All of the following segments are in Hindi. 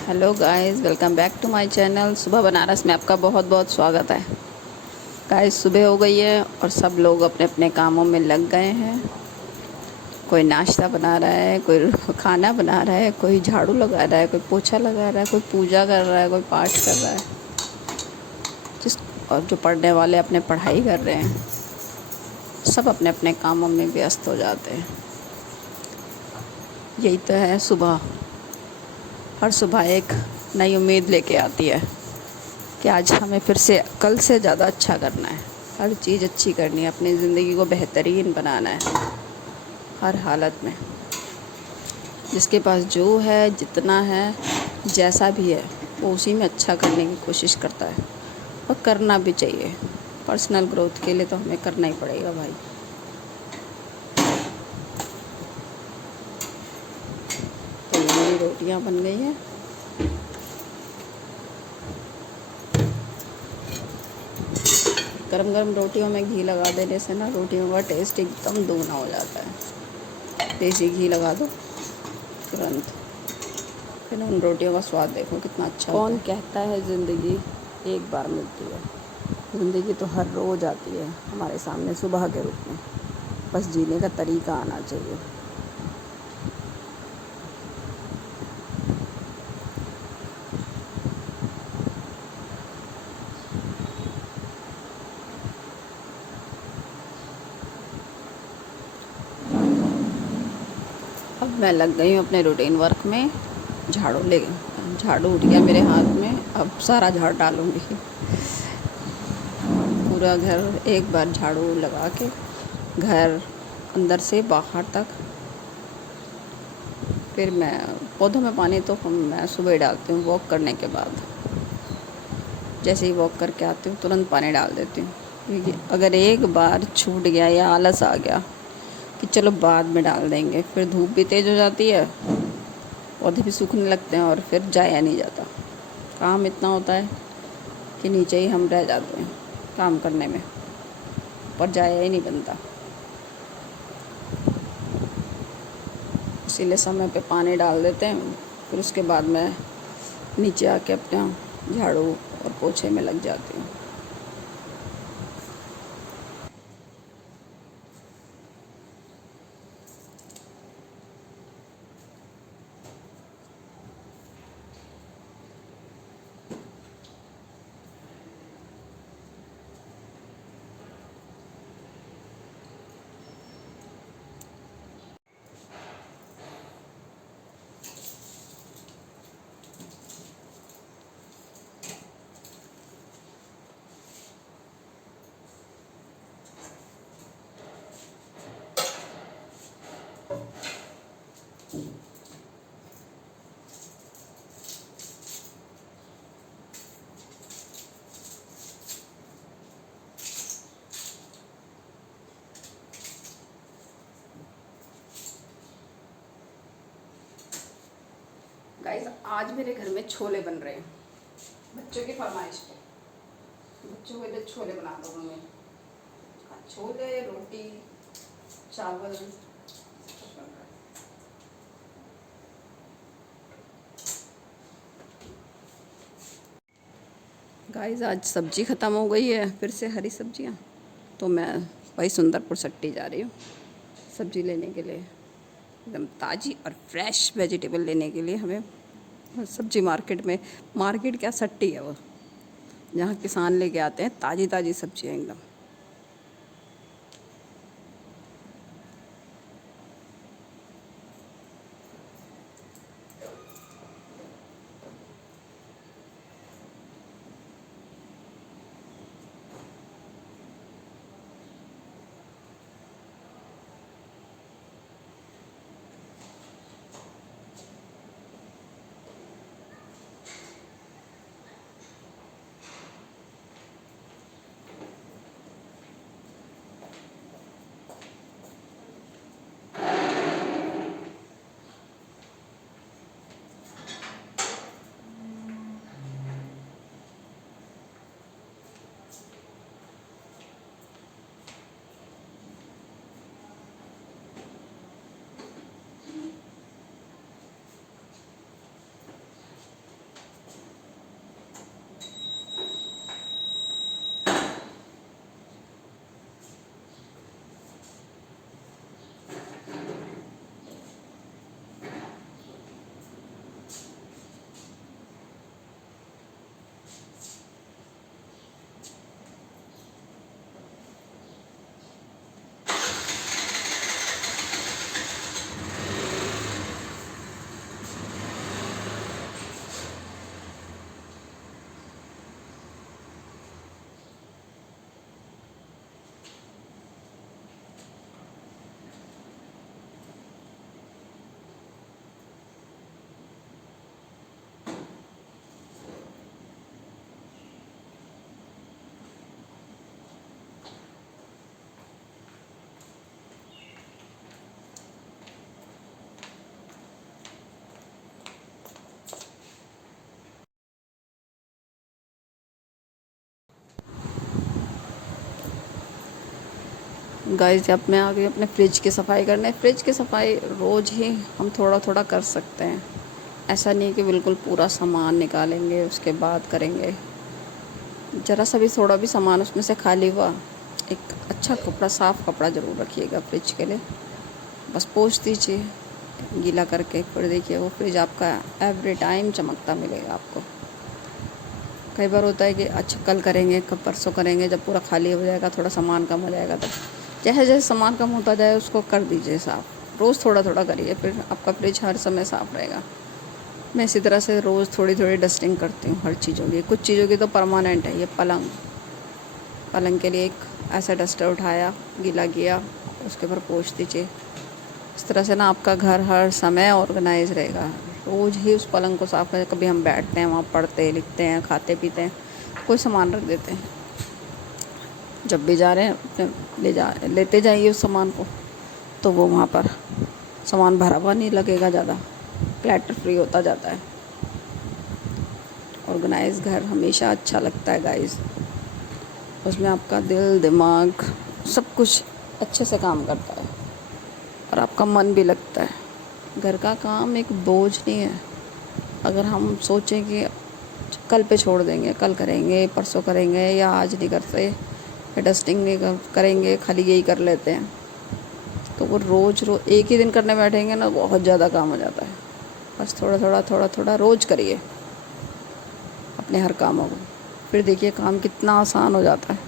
Hello guys, welcome back to my channel. सुबह बनारस में आपका बहुत बहुत स्वागत है। गाइस, सुबह हो गई है और सब लोग अपने अपने कामों में लग गए हैं। कोई नाश्ता बना रहा है, कोई खाना बना रहा है, कोई झाड़ू लगा रहा है, कोई पोछा लगा रहा है, कोई पूजा कर रहा है, कोई पाठ कर रहा है। जिस और जो पढ़ने वाले अपने पढ़ाई कर रहे हैं, सब अपने अपने कामों में व्यस्त हो जाते हैं। यही तो है सुबह। हर सुबह एक नई उम्मीद लेके आती है कि आज हमें फिर से कल से ज़्यादा अच्छा करना है। हर चीज़ अच्छी करनी है, अपनी ज़िंदगी को बेहतरीन बनाना है हर हालत में। जिसके पास जो है, जितना है, जैसा भी है, वो उसी में अच्छा करने की कोशिश करता है और करना भी चाहिए। पर्सनल ग्रोथ के लिए तो हमें करना ही पड़ेगा भाई। तो मेरी रोटियां बन गई हैं। गरम गरम रोटियों में घी लगा देने से ना रोटियों का टेस्ट एकदम दोगुना हो जाता है। देसी घी लगा दो तुरंत, फिर उन रोटियों का स्वाद देखो कितना अच्छा होता है। कौन कहता है ज़िंदगी एक बार मिलती है? ज़िंदगी तो हर रोज़ आती है हमारे सामने सुबह के रूप में। बस जीने का तरीका आना चाहिए। अब मैं लग गई हूँ अपने रूटीन वर्क में। झाड़ू उठ गया मेरे हाथ में, अब सारा झाड़ डालूँगी। पूरा घर एक बार झाड़ू लगा के, घर अंदर से बाहर तक। फिर मैं पौधों में पानी तो मैं सुबह ही डालती हूँ वॉक करने के बाद। जैसे ही वॉक करके आती हूँ तुरंत पानी डाल देती हूँ, क्योंकि अगर एक बार छूट गया या आलस आ गया कि चलो बाद में डाल देंगे, फिर धूप भी तेज़ हो जाती है, पौधे भी सूखने लगते हैं और फिर जाया नहीं जाता। काम इतना होता है कि नीचे ही हम रह जाते हैं काम करने में, पर जाया ही नहीं बनता। इसीलिए समय पे पानी डाल देते हैं, फिर उसके बाद मैं नीचे आके अपना झाड़ू और पोछे में लग जाती हूँ। गाइस, आज मेरे घर में छोले बन रहे हैं बच्चों की फरमाइश पे। बच्चों के लिए छोले बना दो मम्मी। छोले, रोटी, चावल सब बन रहा है। गाइस, आज सब्जी ख़त्म हो गई है, फिर से हरी सब्जियां। तो मैं वही सुंदरपुर सट्टी जा रही हूँ सब्जी लेने के लिए। एकदम ताज़ी और फ्रेश वेजिटेबल लेने के लिए हमें सब्जी मार्केट क्या, सट्टी है वो, जहाँ किसान लेके आते हैं ताज़ी ताज़ी सब्जियाँ एकदम। गाइस अब मैं आ गई अपने फ्रिज की सफाई करने। फ्रिज की सफाई रोज़ ही हम थोड़ा थोड़ा कर सकते हैं, ऐसा नहीं कि बिल्कुल पूरा सामान निकालेंगे उसके बाद करेंगे। ज़रा सा भी थोड़ा भी सामान उसमें से खाली हुआ, एक अच्छा कपड़ा, साफ़ कपड़ा ज़रूर रखिएगा फ्रिज के लिए। बस पोंछ दीजिए गीला करके, फिर देखिए वो फ्रिज आपका एवरी टाइम चमकता मिलेगा आपको। कई बार होता है कि अच्छा कल करेंगे, कब परसों करेंगे, जब पूरा खाली हो जाएगा, थोड़ा सामान कम हो जाएगा, तो जैसे जैसे सामान कम होता जाए उसको कर दीजिए साफ़। रोज़ थोड़ा थोड़ा करिए, फिर आपका फ्रिज हर समय साफ़ रहेगा। मैं इसी तरह से रोज़ थोड़ी थोड़ी डस्टिंग करती हूँ हर चीज़ों की। कुछ चीज़ों की तो परमानेंट है। ये पलंग, पलंग के लिए एक ऐसा डस्टर उठाया, गीला किया, उसके ऊपर पोंछ दीजिए। इस तरह से ना आपका घर हर समय ऑर्गेनाइज रहेगा। रोज़ ही उस पलंग को साफ करें। कभी हम बैठते हैं वहाँ, पढ़ते लिखते हैं, खाते पीते हैं, कोई सामान रख देते हैं। जब भी जा रहे हैं अपने लेते जाइए उस सामान को, तो वो वहाँ पर सामान भरा हुआ नहीं लगेगा, ज़्यादा क्लटर फ्री होता जाता है। ऑर्गेनाइज घर हमेशा अच्छा लगता है गाइस। उसमें आपका दिल दिमाग सब कुछ अच्छे से काम करता है और आपका मन भी लगता है। घर का काम एक बोझ नहीं है। अगर हम सोचें कि कल पे छोड़ देंगे, कल करेंगे, परसों करेंगे, या आज नहीं करते, या डस्टिंग नहीं करेंगे, खाली यही कर लेते हैं, तो वो रोज़ एक ही दिन करने बैठेंगे ना, बहुत ज़्यादा काम हो जाता है। बस थोड़ा थोड़ा रोज़ करिए अपने हर कामों को, फिर देखिए काम कितना आसान हो जाता है।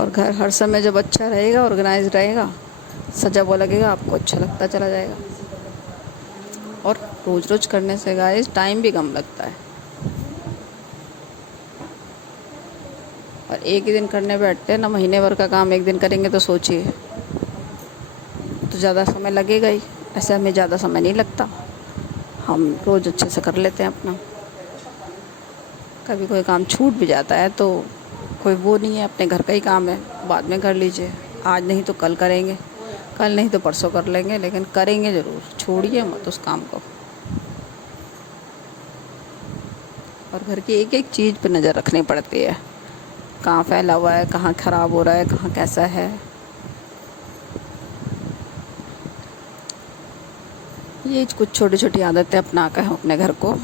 और घर हर समय जब अच्छा रहेगा, ऑर्गेनाइज रहेगा, सजा हुआ लगेगा, आपको अच्छा लगता चला जाएगा। और रोज़ रोज़ करने से गाइस टाइम भी कम लगता है। और एक ही दिन करने बैठते हैं ना, महीने भर का काम एक दिन करेंगे, तो सोचिए, तो ज़्यादा समय लगेगा ही। ऐसे हमें ज़्यादा समय नहीं लगता, हम रोज़ अच्छे से कर लेते हैं अपना। कभी कोई काम छूट भी जाता है तो कोई वो नहीं है, अपने घर का ही काम है, बाद में कर लीजिए। आज नहीं तो कल करेंगे, कल नहीं तो परसों कर लेंगे, लेकिन करेंगे ज़रूर, छोड़िए मत उस काम को। और घर की एक एक चीज़ पर नज़र रखनी पड़ती है, कहाँ फैला हुआ है, कहाँ ख़राब हो रहा है, कहाँ कैसा है। ये कुछ छोटी छोटी आदतें अपना कर हम अपने घर को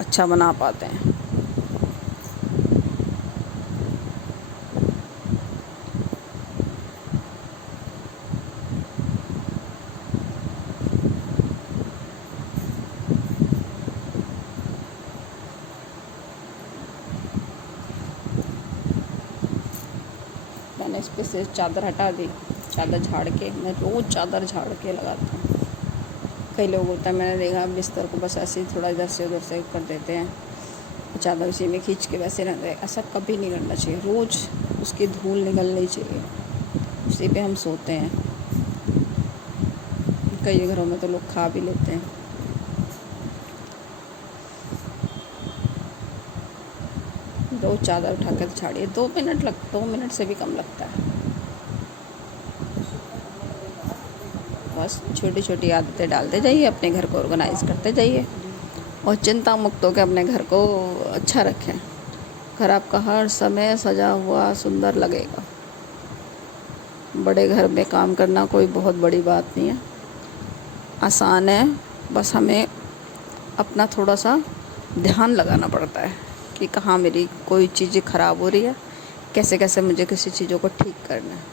अच्छा बना पाते हैं। मैंने इस पे से चादर हटा दी, चादर झाड़ के, मैं रोज़ चादर झाड़ के लगाती हूँ। कई लोग होता है, मैंने देखा, बिस्तर को बस ऐसे ही थोड़ा इधर से उधर से कर देते हैं, चादर उसी में खींच के वैसे रहते हैं। ऐसा कभी नहीं करना चाहिए। रोज़ उसकी धूल निकलनी चाहिए, उसी पे हम सोते हैं। कई घरों में तो लोग खा भी लेते हैं। रोज़ चादर उठा कर झाड़िए, 2 मिनट से भी कम लगता है। बस छोटी छोटी आदतें डालते जाइए, अपने घर को ऑर्गेनाइज करते जाइए, और चिंता मुक्त होकर अपने घर को अच्छा रखें। घर आपका हर समय सजा हुआ सुंदर लगेगा। बड़े घर में काम करना कोई बहुत बड़ी बात नहीं है, आसान है। बस हमें अपना थोड़ा सा ध्यान लगाना पड़ता है कि कहाँ मेरी कोई चीज़ ख़राब हो रही है, कैसे कैसे मुझे किसी चीज़ों को ठीक करना है।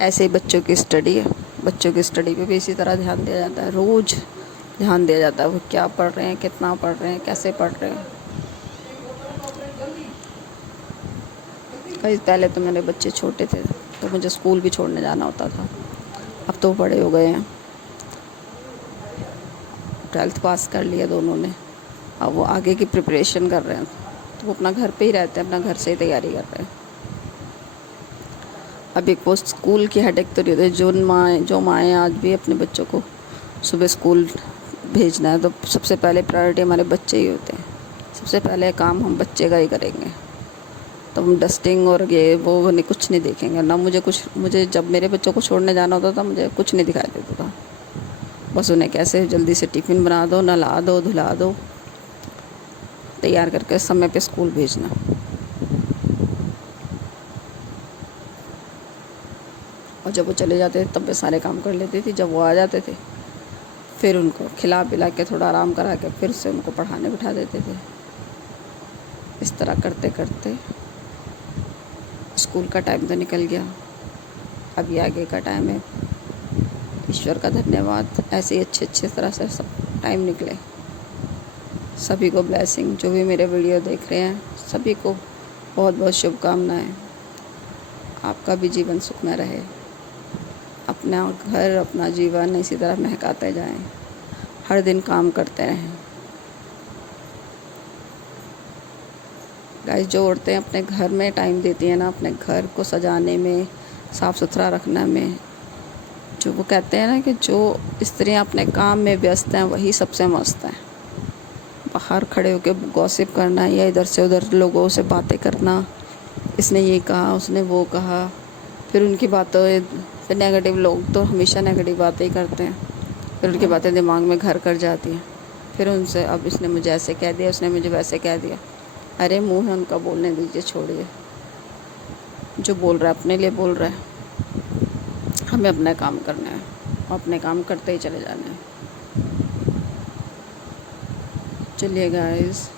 ऐसे ही बच्चों की स्टडी है, बच्चों की स्टडी पे भी इसी तरह ध्यान दिया जाता है। रोज़ ध्यान दिया जाता है वो क्या पढ़ रहे हैं, कितना पढ़ रहे हैं, कैसे पढ़ रहे हैं। कई पहले तो मेरे बच्चे छोटे थे तो मुझे स्कूल भी छोड़ने जाना होता था, अब तो बड़े हो गए हैं, 12th पास कर लिया दोनों ने, अब वो आगे की प्रिपरेशन कर रहे हैं, तो वो अपना घर पे ही रहते हैं, अपना घर से ही तैयारी कर रहे हैं। अब एक वो स्कूल की हेडेक तो नहीं होती। जो माएँ आज भी अपने बच्चों को सुबह स्कूल भेजना है, तो सबसे पहले प्रायोरिटी हमारे बच्चे ही होते हैं। सबसे पहले काम हम बच्चे का ही करेंगे, तो हम डस्टिंग और ये वो नहीं, कुछ नहीं देखेंगे ना। मुझे जब मेरे बच्चों को छोड़ने जाना होता था, मुझे कुछ नहीं दिखाई देता था। बस उन्हें कैसे जल्दी से टिफ़िन बना दो, नहला दो, धुला दो, तैयार करके समय पे स्कूल भेजना। और जब वो चले जाते थे तब मैं सारे काम कर लेती थी। जब वो आ जाते थे फिर उनको खिला पिला के थोड़ा आराम करा के फिर से उनको पढ़ाने बिठा देते थे। इस तरह करते करते स्कूल का टाइम तो निकल गया। अभी आगे का टाइम है। ईश्वर का धन्यवाद, ऐसे ही अच्छे तरह से सब टाइम निकले। सभी को ब्लेसिंग, जो भी मेरे वीडियो देख रहे हैं सभी को बहुत बहुत शुभकामनाएं। आपका भी जीवन सुखमय रहे। अपना घर अपना जीवन इसी तरह महकाते जाएं। हर दिन काम करते रहें। गाइस, जो औरतें अपने घर में टाइम देती हैं ना, अपने घर को सजाने में, साफ़ सुथरा रखने में, जो वो कहते हैं ना कि जो स्त्रियां अपने काम में व्यस्त हैं वही सबसे मस्त हैं। बाहर खड़े होकर गॉसिप करना या इधर से उधर लोगों से बातें करना, इसने ये कहा उसने वो कहा, फिर उनकी बातों फिर नेगेटिव, लोग तो हमेशा नेगेटिव बातें ही करते हैं। फिर उनकी बातें दिमाग में घर कर जाती हैं। फिर उनसे अब इसने मुझे ऐसे कह दिया, उसने मुझे वैसे कह दिया। अरे मुंह है उनका, बोलने दीजिए, छोड़िए। जो बोल रहा है अपने लिए बोल रहा है। हमें अपना काम करना है और अपने काम करते ही चले जाना है। चलिए गाइस,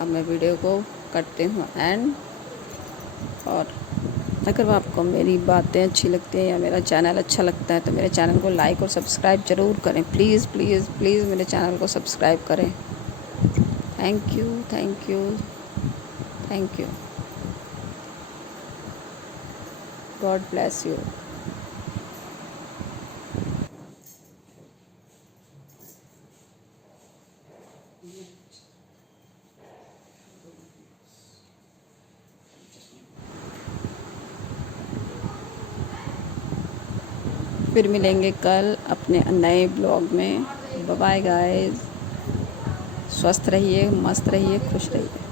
अब मैं वीडियो को करती हूँ एंड। और अगर आपको मेरी बातें अच्छी लगती हैं या मेरा चैनल अच्छा लगता है तो मेरे चैनल को लाइक और सब्सक्राइब ज़रूर करें। प्लीज़ प्लीज़ प्लीज़ मेरे चैनल को सब्सक्राइब करें। Thank you thank you thank you. God bless you. फिर मिलेंगे कल अपने नए ब्लॉग में। Bye bye guys. स्वस्थ रहिए, मस्त रहिए, खुश रहिए।